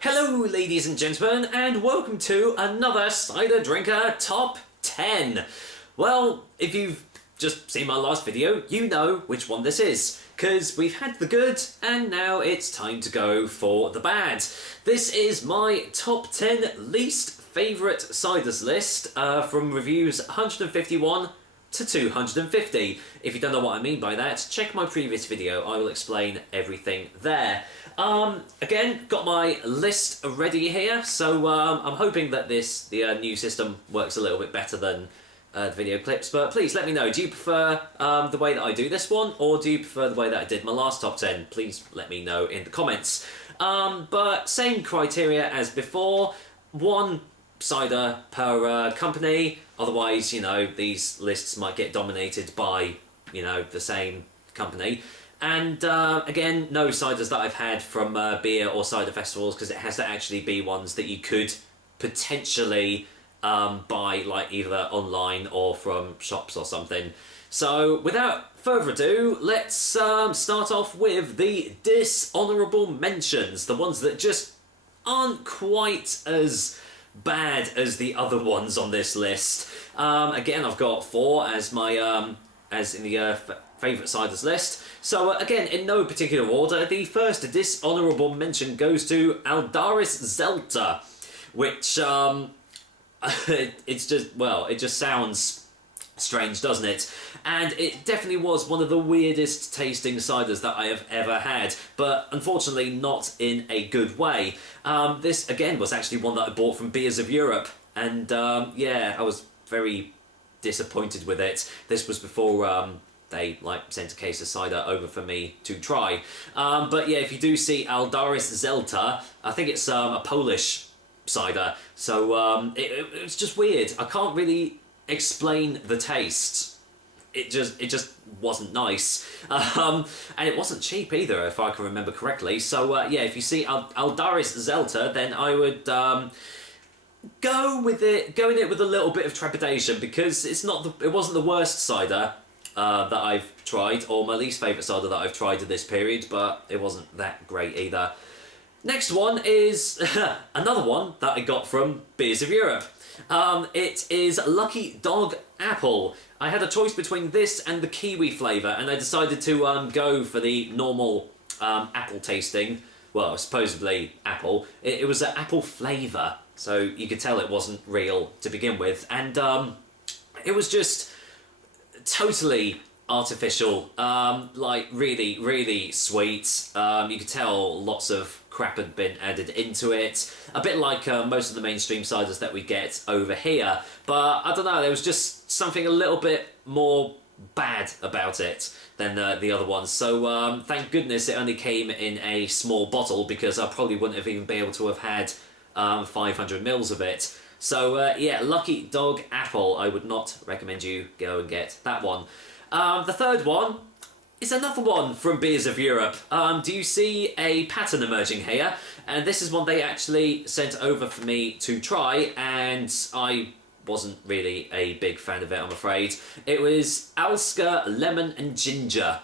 Hello, ladies and gentlemen, and welcome to another Cider Drinker Top 10. Well, if you've just seen my last video, you know which one this is, because we've had the good, and now it's time to go for the bad. This is my top 10 least favourite ciders list from reviews 151 to 250. If you don't know what I mean by that, check my previous video. I will explain everything there. Again, got my list ready here, so I'm hoping that the new system works a little bit better than the video clips, but please let me know. Do you prefer the way that I do this one, or do you prefer the way that I did my last top 10? Please let me know in the comments. But same criteria as before, one cider per company, otherwise, you know, these lists might get dominated by, you know, the same company. And again, no ciders that I've had from beer or cider festivals, because it has to actually be ones that you could potentially buy, like either online or from shops or something. So without further ado, let's start off with the dishonourable mentions, the ones that just aren't quite as bad as the other ones on this list. Again, I've got 4 as my as in the favourite ciders list. So again, in no particular order, the first dishonourable mention goes to Aldaris Zelta, which it's just, well, it just sounds strange, doesn't it? And it definitely was one of the weirdest tasting ciders that I have ever had, but unfortunately not in a good way. This again was actually one that I bought from Beers of Europe, and yeah, I was very disappointed with it. This was before they sent a case of cider over for me to try. But yeah, if you do see Aldaris Zelta, I think it's a Polish cider, so it's just weird. I can't really explain the taste. It just wasn't nice, and it wasn't cheap either, if I can remember correctly. So yeah, if you see Aldaris Zelta, then I would go in it with a little bit of trepidation, because it wasn't the worst cider that I've tried, or my least favourite cider that I've tried in this period, but it wasn't that great either. Next one is another one that I got from Beers of Europe. It is Lucky Dog Apple. I had a choice between this and the kiwi flavour, and I decided to go for the normal apple tasting. Well, supposedly apple. It was an apple flavour, so you could tell it wasn't real to begin with, and it was just totally artificial, like really, really sweet. You could tell lots of crap had been added into it, a bit like most of the mainstream ciders that we get over here, but I don't know, there was just something a little bit more bad about it than the other ones. So thank goodness it only came in a small bottle, because I probably wouldn't have even been able to have had 500 mils of it. So yeah, Lucky Dog Apple, I would not recommend you go and get that one. The third one is another one from Beers of Europe. Do you see a pattern emerging here? And this is one they actually sent over for me to try, and I wasn't really a big fan of it, I'm afraid. It was Alska Lemon and Ginger.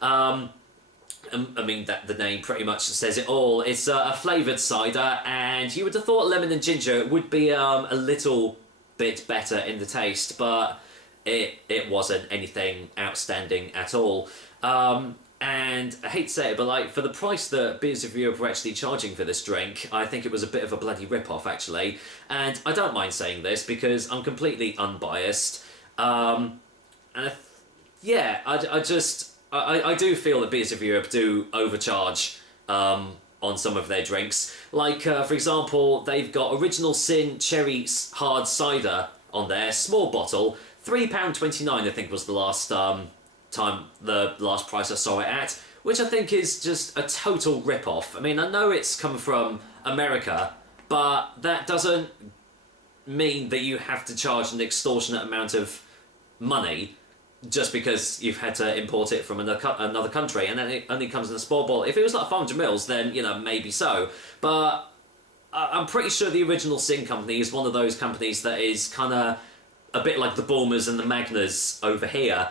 I mean, the name pretty much says it all. It's a flavoured cider, and you would have thought lemon and ginger would be a little bit better in the taste, but it wasn't anything outstanding at all. And I hate to say it, but for the price that Beers of Europe were actually charging for this drink, I think it was a bit of a bloody rip-off, actually. And I don't mind saying this, because I'm completely unbiased. Yeah, I do feel that Beers of Europe do overcharge on some of their drinks. For example, they've got Original Sin Cherry Hard Cider on there, small bottle, £3.29 I think was the last last price I saw it at, which I think is just a total rip-off. I mean, I know it's come from America, but that doesn't mean that you have to charge an extortionate amount of money just because you've had to import it from another country, and then it only comes in a small bottle. If it was like 500 mils, then, you know, maybe so. But I'm pretty sure the Original Sin Company is one of those companies that is kind of a bit like the Bulmers and the Magners over here.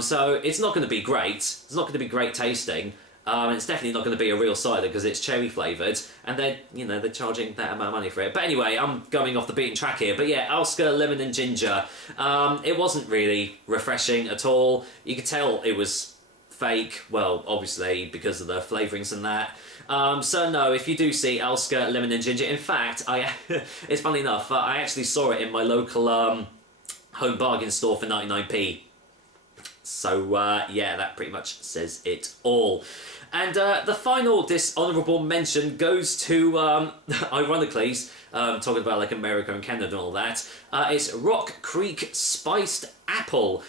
So it's not going to be great. It's not going to be great tasting. It's definitely not going to be a real cider because it's cherry flavoured, and they're charging that amount of money for it. But anyway, I'm going off the beaten track here. But yeah, Alska lemon and ginger. It wasn't really refreshing at all. You could tell it was fake. Well, obviously because of the flavourings and that. So no, if you do see Alska lemon and ginger, in fact, it's funny enough, I actually saw it in my local home bargain store for 99p. So yeah, that pretty much says it all. And the final dishonourable mention goes to, ironically, talking about like America and Canada and all that, it's Rock Creek Spiced Apple.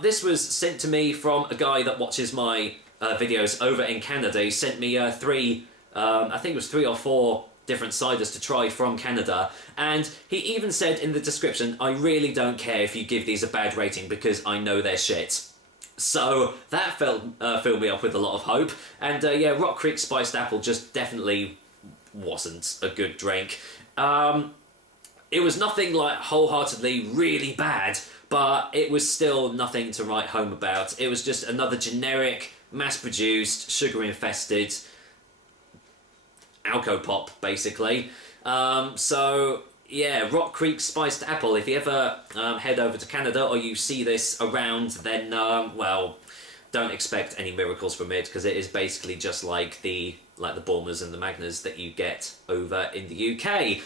This was sent to me from a guy that watches my videos over in Canada. He sent me I think it was 3 or 4 different ciders to try from Canada, and he even said in the description, I really don't care if you give these a bad rating because I know they're shit. So that filled me up with a lot of hope, and yeah, Rock Creek Spiced Apple just definitely wasn't a good drink. It was nothing like wholeheartedly really bad, but it was still nothing to write home about. It was just another generic, mass-produced, sugar-infested alco pop, basically. So yeah, Rock Creek Spiced Apple. If you ever head over to Canada or you see this around, then well, don't expect any miracles from it because it is basically just like the Bulmers and the Magnas that you get over in the UK.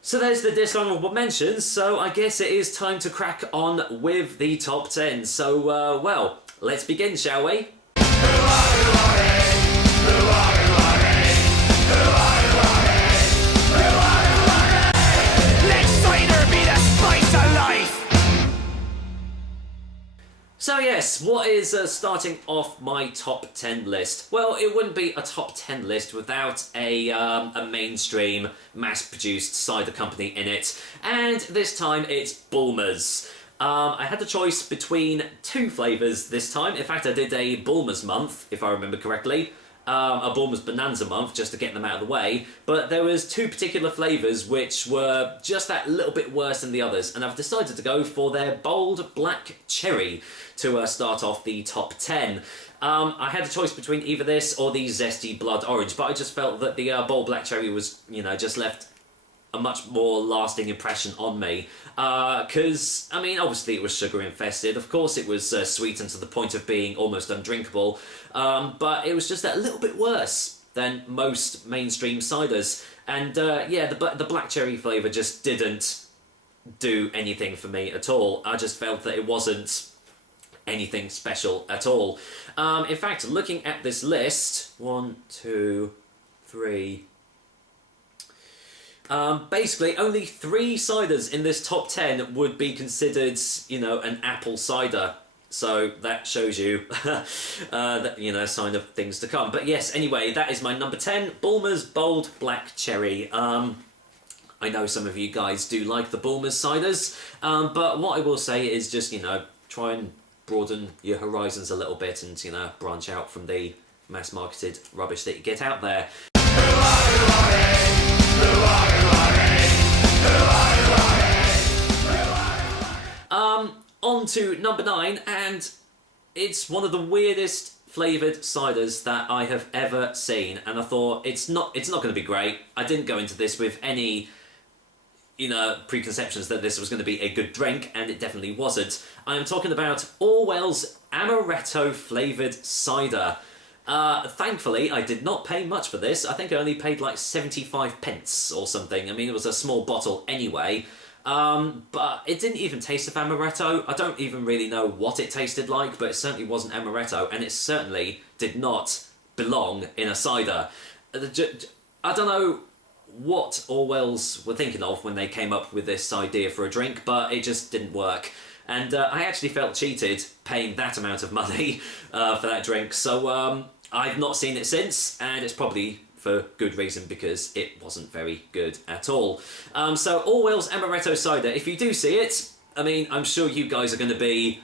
So there's the dishonourable mentions. So I guess it is time to crack on with the top 10. So well, let's begin, shall we? So yes, what is starting off my top 10 list? Well, it wouldn't be a top 10 list without a mainstream, mass-produced cider company in it, and this time it's Bulmers. I had the choice between 2 flavours this time. In fact, I did a Bulmers month, if I remember correctly. A Bulmers Bonanza month, just to get them out of the way, but there was 2 particular flavours which were just that little bit worse than the others, and I've decided to go for their bold black cherry to start off the top 10. I had a choice between either this or the zesty blood orange, but I just felt that the bold black cherry was, just left a much more lasting impression on me. Because, I mean, obviously it was sugar infested. Of course it was sweetened to the point of being almost undrinkable. But it was just a little bit worse than most mainstream ciders. And yeah, the black cherry flavour just didn't do anything for me at all. I just felt that it wasn't anything special at all. In fact, looking at this list, 1, 2, 3... basically, only 3 ciders in this top 10 would be considered, an apple cider. So that shows you, that, sign of things to come. But yes, anyway, that is my number 10, Bulmers Bold Black Cherry. I know some of you guys do like the Bulmers ciders, but what I will say is just, try and broaden your horizons a little bit and, branch out from the mass-marketed rubbish that you get out there. On to number 9, and it's one of the weirdest flavoured ciders that I have ever seen, and I thought it's not going to be great. I didn't go into this with any preconceptions that this was going to be a good drink, and it definitely wasn't. I am talking about Wells Amaretto flavoured cider. Thankfully, I did not pay much for this. I think I only paid like 75 pence or something. I mean, it was a small bottle anyway. But it didn't even taste of amaretto. I don't even really know what it tasted like, but it certainly wasn't amaretto, and it certainly did not belong in a cider. I don't know what Orwells were thinking of when they came up with this idea for a drink, but it just didn't work. And I actually felt cheated paying that amount of money for that drink, so I've not seen it since, and it's probably for good reason, because it wasn't very good at all. So Orwell's Amaretto Cider, if you do see it, I mean, I'm sure you guys are going to be,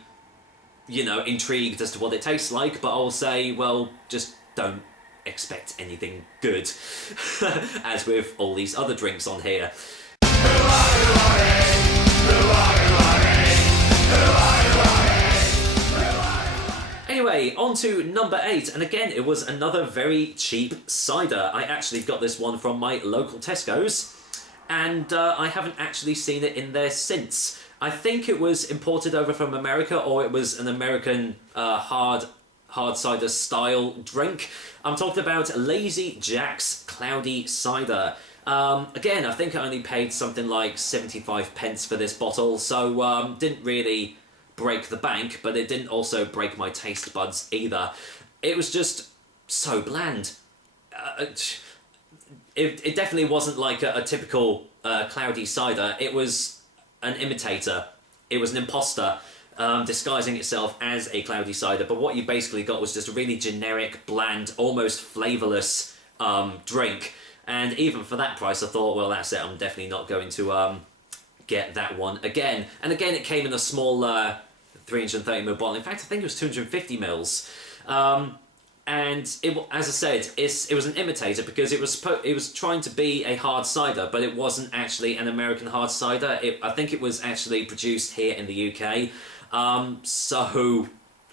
intrigued as to what it tastes like, but I'll say, well, just don't expect anything good, as with all these other drinks on here. Anyway, Anyway, on to number 8, and again, it was another very cheap cider. I actually got this one from my local Tesco's, and I haven't actually seen it in there since. I think it was imported over from America, or it was an American hard cider style drink. I'm talking about Lazy Jack's Cloudy Cider. Again, I think I only paid something like 75 pence for this bottle, so didn't really break the bank, but it didn't also break my taste buds either. It was just so bland. It definitely wasn't like a typical cloudy cider. It was an imitator. It was an imposter disguising itself as a cloudy cider, but what you basically got was just a really generic, bland, almost flavourless drink. And even for that price, I thought, well, that's it. I'm definitely not going to get that one again. And again, it came in a small 330ml bottle. In fact, I think it was 250ml. And it, as I said, it was an imitator because it was trying to be a hard cider, but it wasn't actually an American hard cider. I think it was actually produced here in the UK. So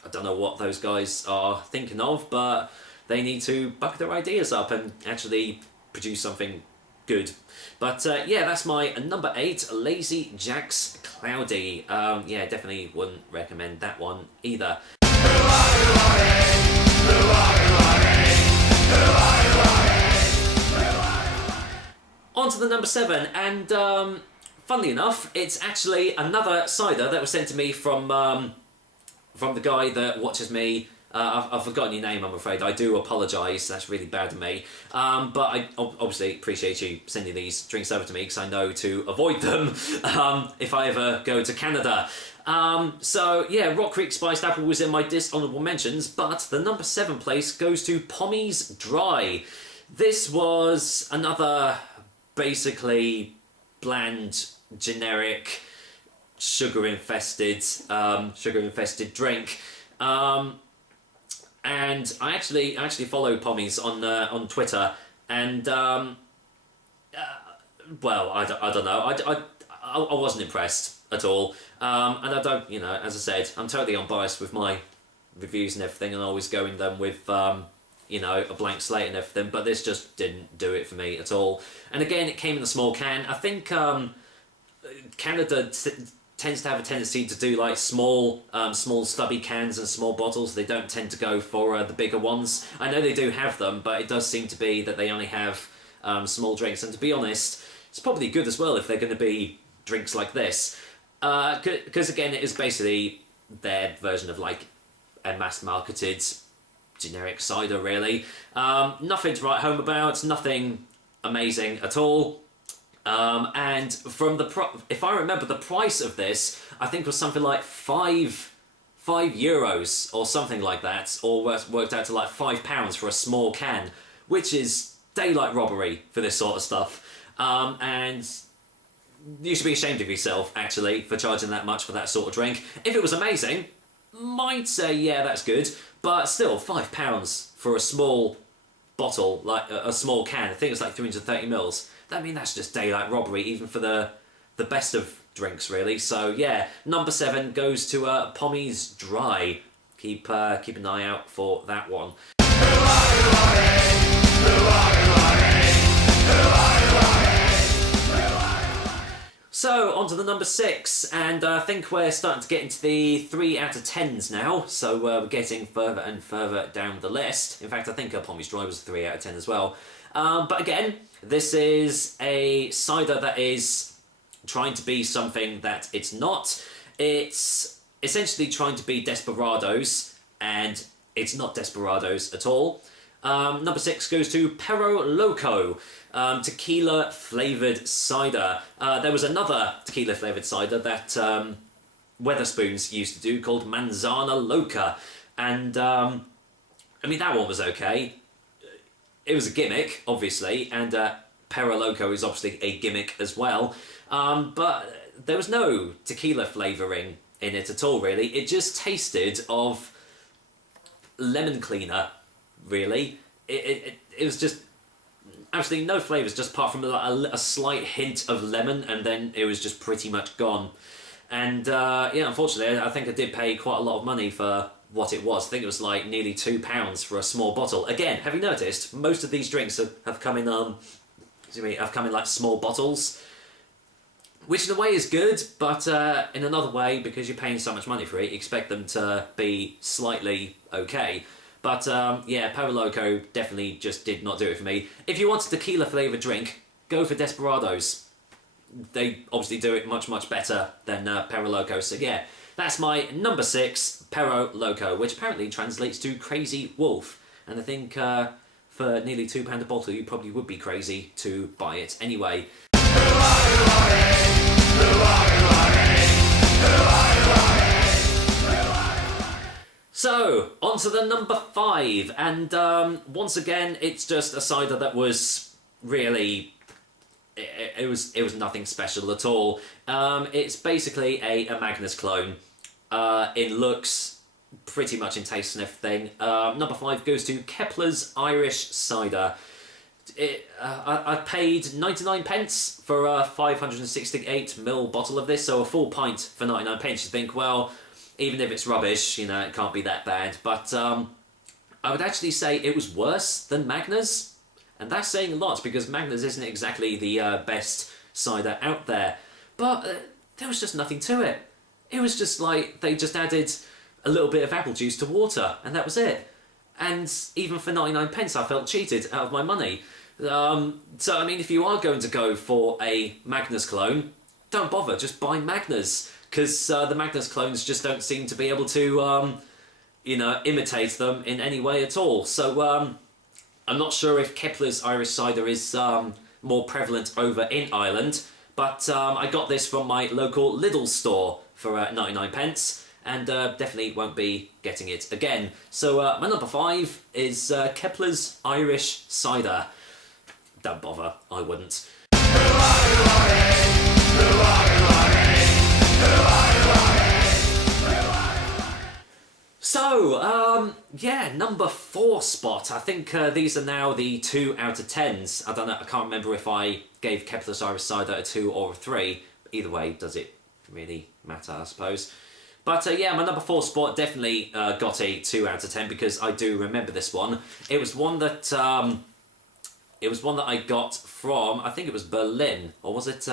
I don't know what those guys are thinking of, but they need to buck their ideas up and actually produce something good. But yeah, that's my number 8, Lazy Jack's Cloudy. Yeah, definitely wouldn't recommend that one either. On to the number 7, and funnily enough, it's actually another cider that was sent to me from the guy that watches me. I've forgotten your name, I'm afraid. I do apologise, that's really bad of me. But I obviously appreciate you sending these drinks over to me because I know to avoid them if I ever go to Canada. So yeah, Rock Creek Spiced Apple was in my dishonourable mentions, but the number 7 place goes to Pommies Dry. This was another basically bland, generic, sugar-infested drink. And I actually follow Pommies on Twitter, and well, I don't know. I wasn't impressed at all, and I don't, you know, as I said, I'm totally unbiased with my reviews and everything, and always going them with you know, a blank slate and everything. But this just didn't do it for me at all. And again, it came in a small can. I think Canada tends to have a tendency to do like small stubby cans and small bottles. They don't tend to go for the bigger ones. I know they do have them, but it does seem to be that they only have small drinks. And to be honest, it's probably good as well if they're going to be drinks like this, because again, it is basically their version of like a mass-marketed generic cider, really. Nothing to write home about. Nothing amazing at all. And from if I remember, the price of this, I think was something like €5 or something like that, or worked out to like £5 for a small can, which is daylight robbery for this sort of stuff. And you should be ashamed of yourself, actually, for charging that much for that sort of drink. If it was amazing, might say, yeah, that's good, but still, £5 for a small bottle, like a small can. I think it's like 330ml. I mean, that's just daylight robbery, even for the best of drinks, really. So yeah, number 7 goes to Pommies Dry. Keep an eye out for that one. So on to the number 6, and I think we're starting to get into the 3 out of 10s now. So we're getting further and further down the list. In fact, I think Pommies Dry was a 3 out of 10 as well. But again, this is a cider that is trying to be something that it's not. It's essentially trying to be Desperados, and it's not Desperados at all. Number 6 goes to Perro Loco, tequila flavoured cider. There was another tequila flavoured cider that Wetherspoons used to do called Manzana Loca, and I mean, that one was okay. It was a gimmick, obviously, and Perro Loco is obviously a gimmick as well. But there was no tequila flavouring in it at all, really. It just tasted of lemon cleaner, really. It was just absolutely no flavours, just apart from a slight hint of lemon, and then it was just pretty much gone. And yeah, unfortunately, I think I did pay quite a lot of money for what it was. I think it was like nearly £2 for a small bottle. Again, have you noticed most of these drinks have come in like small bottles, which in a way is good, but in another way, because you're paying so much money for it, you expect them to be slightly okay. But yeah, Perro Loco definitely just did not do it for me. If you want a tequila flavoured drink, go for Desperados. They obviously do it much, much better than Perro Loco. So yeah, that's my number 6, Perro Loco, which apparently translates to Crazy Wolf. And I think for nearly £2 a bottle, you probably would be crazy to buy it anyway. So, on to the number 5, and once again, it's just a cider that was really... It was nothing special at all. It's basically a Magnus clone. In looks, pretty much in taste and everything. Number 5 goes to Keplers Irish Cider. I paid 99 pence for a 568ml bottle of this, so a full pint for 99 pence. You think, well, even if it's rubbish, you know, it can't be that bad. But I would actually say it was worse than Magnus. And that's saying a lot, because Magnus isn't exactly the best cider out there. But there was just nothing to it. It was just like they just added a little bit of apple juice to water, and that was it. And even for 99 pence, I felt cheated out of my money. So, I mean, if you are going to go for a Magnus clone, don't bother, just buy Magnus. Because the Magnus clones just don't seem to be able to, you know, imitate them in any way at all. So, I'm not sure if Keplers Irish Cider is more prevalent over in Ireland, but I got this from my local Lidl store for 99 pence, and definitely won't be getting it again. So my number 5 is Keplers Irish Cider. Don't bother, I wouldn't. So, yeah, number 4 spot. I think these are now the 2 out of 10s. I don't know, I can't remember if I gave Keplers Irish Cider a 2 or a 3. Either way, does it really matter, I suppose. But yeah, my number 4 spot definitely got a 2 out of 10, because I do remember this one. It was one that I got from, I think it was Berlin, or was it?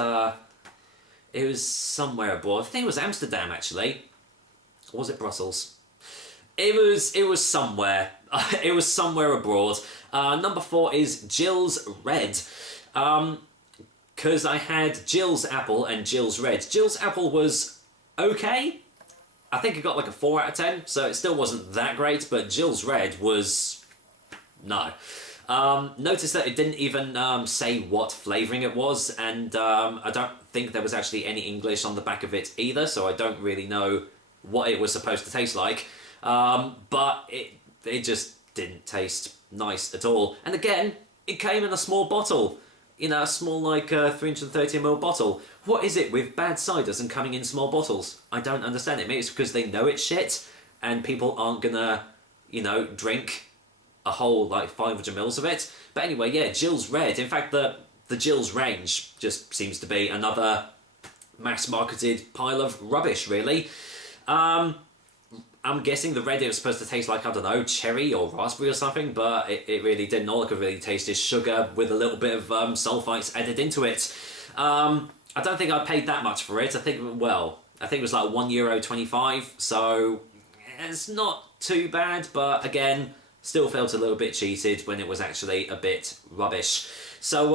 It was somewhere abroad. I think it was Amsterdam, actually. Or was it Brussels? It was somewhere. It was somewhere abroad. Number 4 is Jill's Red. Because I had Jill's Apple and Jill's Red. Jill's Apple was okay. I think it got like a 4 out of 10, so it still wasn't that great, but Jill's Red was... no. Notice that it didn't even say what flavouring it was, and I don't think there was actually any English on the back of it either, so I don't really know what it was supposed to taste like. But it just didn't taste nice at all. And again, it came in a small bottle. You know, a small, like, 330ml bottle. What is it with bad ciders and coming in small bottles? I don't understand it. Maybe it's because they know it's shit, and people aren't gonna, you know, drink a whole, like, 500ml of it. But anyway, yeah, Jill's Red. In fact, the Jill's range just seems to be another mass-marketed pile of rubbish, really. I'm guessing the red, it was supposed to taste like, I don't know, cherry or raspberry or something, but it really didn't. All I could really taste is sugar with a little bit of sulfites added into it. I don't think I paid that much for it. I think it was like €1.25, so it's not too bad, but again, still felt a little bit cheated when it was actually a bit rubbish. So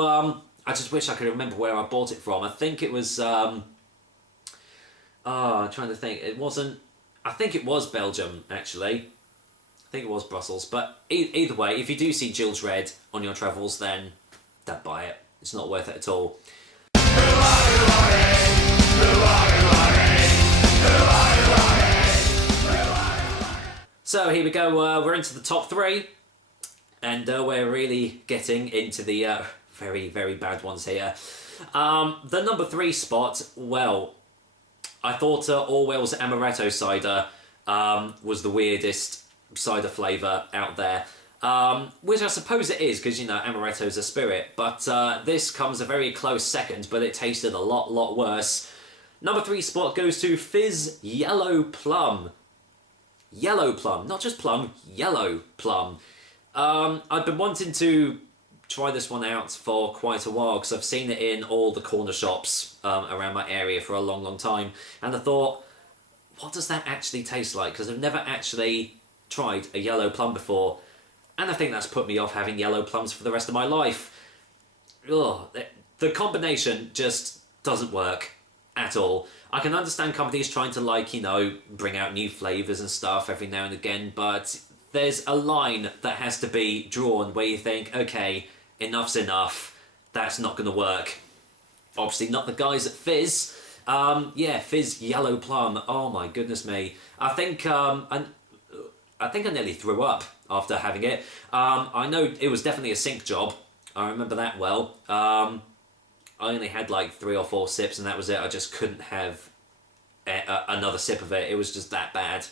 I just wish I could remember where I bought it from. I think it was... I'm trying to think. It wasn't... I think it was Belgium, actually. I think it was Brussels. But either way, if you do see Jill's Red on your travels, then don't buy it. It's not worth it at all. So here we go. We're into the top 3. And we're really getting into the very, very bad ones here. The number 3 spot, well... I thought Wells Amaretto cider was the weirdest cider flavour out there, which I suppose it is, because, you know, Amaretto's a spirit, but this comes a very close second, but it tasted a lot worse. Number 3 spot goes to Fizz Yellow Plum. Yellow plum, not just plum, yellow plum. I've been wanting to try this one out for quite a while because I've seen it in all the corner shops around my area for a long, long time. And I thought, what does that actually taste like? Because I've never actually tried a yellow plum before. And I think that's put me off having yellow plums for the rest of my life. Ugh, the combination just doesn't work at all. I can understand companies trying to, like, you know, bring out new flavours and stuff every now and again, but there's a line that has to be drawn where you think, okay, enough's enough, that's not going to work. Obviously not the guys at Fizz. Yeah, Fizz Yellow Plum, oh my goodness me. I think I nearly threw up after having it. I know it was definitely a sink job, I remember that well. I only had like 3 or 4 sips and that was it. I just couldn't have another sip of it. It was just that bad.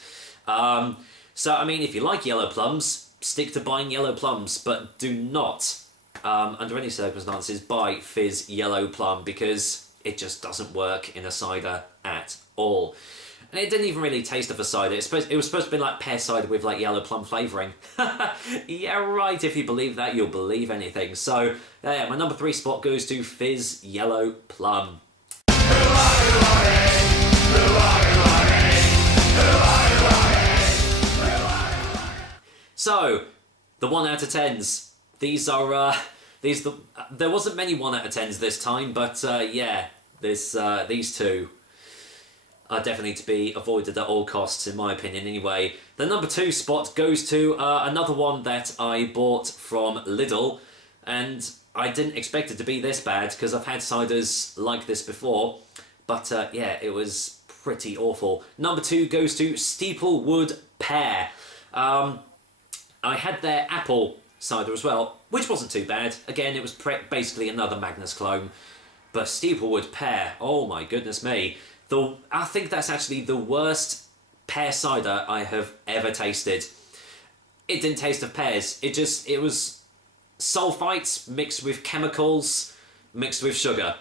So, I mean, if you like yellow plums, stick to buying yellow plums, but do not, under any circumstances, buy Fizz Yellow Plum because it just doesn't work in a cider at all. And it didn't even really taste of a cider. It was supposed to be like pear cider with like yellow plum flavouring. Yeah, right, if you believe that, you'll believe anything. So, yeah, my number 3 spot goes to Fizz Yellow Plum. So, the 1 out of 10s. These are, there wasn't many 1 out of 10s this time, but yeah, these two are definitely to be avoided at all costs, in my opinion, anyway. The number 2 spot goes to another one that I bought from Lidl, and I didn't expect it to be this bad, because I've had ciders like this before, but yeah, it was pretty awful. Number 2 goes to Steeple Pear. I had their apple cider as well, which wasn't too bad. Again, it was basically another Magnus clone, but Steeple Pear, oh my goodness me. I think that's actually the worst pear cider I have ever tasted. It didn't taste of pears. It was sulfites mixed with chemicals, mixed with sugar.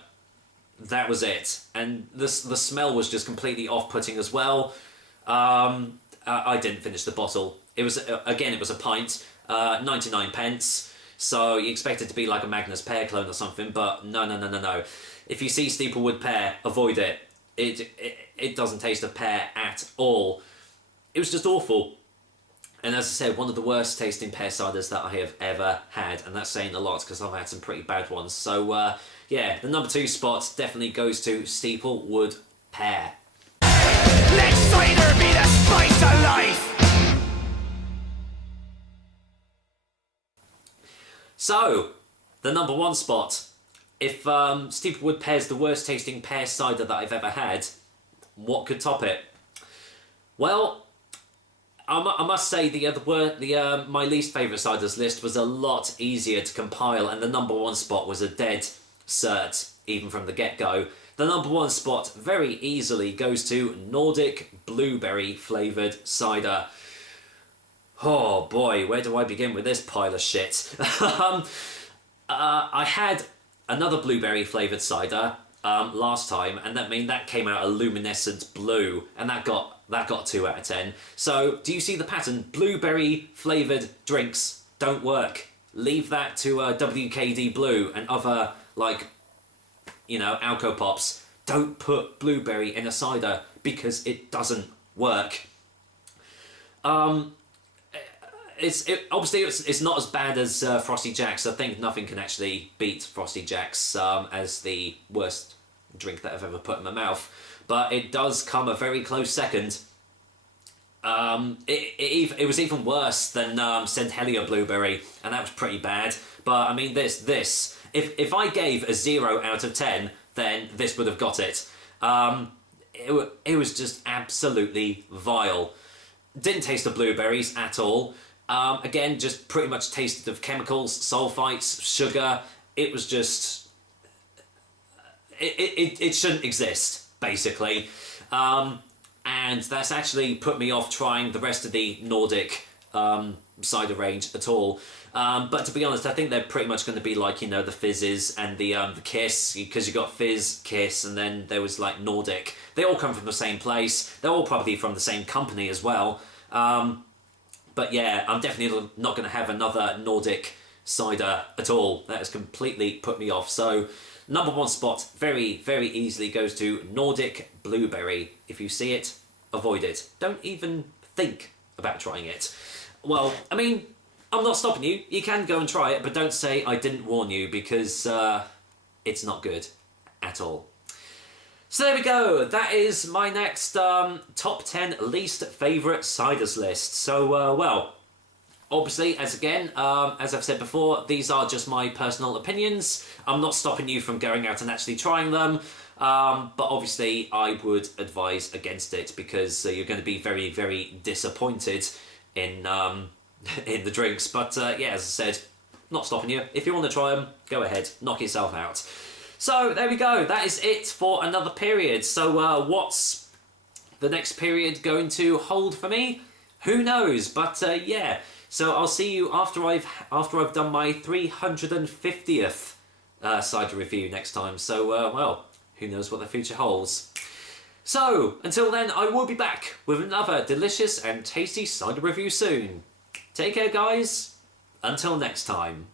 That was it. And the smell was just completely off-putting as well. I didn't finish the bottle. It was, again, it was a pint, 99 pence. So you expect it to be like a Magnus pear clone or something, but no. If you see Steeple Pear, avoid it. It doesn't taste of pear at all. It was just awful. And as I said, one of the worst tasting pear ciders that I have ever had. And that's saying a lot because I've had some pretty bad ones. So yeah, the number 2 spot definitely goes to Steeple Pear. Let cider be the spice of life! So, the number 1 spot. If Steeple Pear's the worst tasting pear cider that I've ever had, what could top it? Well, I must say my least favourite ciders list was a lot easier to compile, and the number 1 spot was a dead cert, even from the get-go. The number 1 spot very easily goes to Nordic blueberry flavoured cider. Oh boy, where do I begin with this pile of shit? I had another blueberry flavoured cider last time, and that came out a luminescent blue, and that got 2 out of 10. So, do you see the pattern? Blueberry flavoured drinks don't work. Leave that to WKD Blue and other, like, you know, Alco Pops. Don't put blueberry in a cider because it doesn't work. Obviously, it's not as bad as Frosty Jacks. I think nothing can actually beat Frosty Jacks as the worst drink that I've ever put in my mouth. But it does come a very close second. It was even worse than Centennial Blueberry, and that was pretty bad. But I mean, if I gave a 0 out of 10, then this would have got it. It was just absolutely vile. Didn't taste the blueberries at all. Again, just pretty much tasted of chemicals, sulfites, sugar. It was just... It shouldn't exist, basically. And that's actually put me off trying the rest of the Nordic cider range at all. But to be honest, I think they're pretty much going to be like, you know, the Fizzes and the Kiss, because you got Fizz, Kiss, and then there was like Nordic. They all come from the same place. They're all probably from the same company as well. But yeah, I'm definitely not going to have another Nordic cider at all. That has completely put me off. So number one spot very, very easily goes to Nordic Blueberry. If you see it, avoid it. Don't even think about trying it. Well, I mean, I'm not stopping you. You can go and try it, but don't say I didn't warn you, because it's not good at all. So there we go. That is my next top 10 least favourite ciders list. So, well, obviously, as I've said before, these are just my personal opinions. I'm not stopping you from going out and actually trying them. But obviously, I would advise against it, because you're going to be very, very disappointed in in the drinks. But yeah, as I said, not stopping you. If you want to try them, go ahead, knock yourself out. So there we go. That is it for another period. So what's the next period going to hold for me? Who knows? But yeah. So I'll see you after I've done my 350th cider review next time. So well, who knows what the future holds. So until then, I will be back with another delicious and tasty cider review soon. Take care, guys. Until next time.